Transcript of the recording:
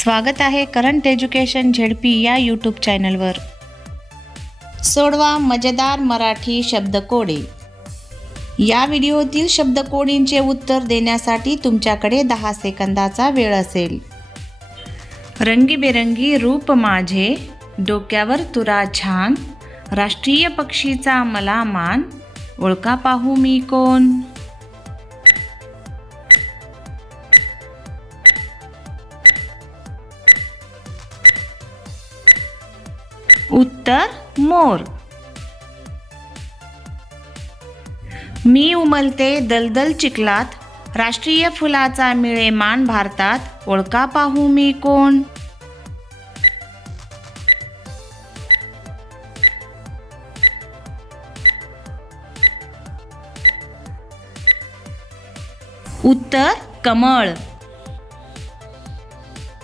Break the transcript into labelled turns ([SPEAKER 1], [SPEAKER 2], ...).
[SPEAKER 1] स्वागत आहे current education ZP या यूट्यूब चॅनलवर. सोडवा मजेदार मराठी शब्दकोडे. या व्हिडिओतील शब्दकोडींचे उत्तर देण्यासाठी तुमच्याकडे दहा सेकंदाचा वेळ असेल. रंगीबेरंगी रूप माझे डोक्यावर तुरा छान राष्ट्रीय पक्षीचा मला मान ओळखा पाहू मी कोण? उत्तर मोर. मी उमलते दलदल चिखलात. राष्ट्रीय फुलाचा मिळे मान भारतात. ओळखा पाहू मी कोण? उत्तर कमळ.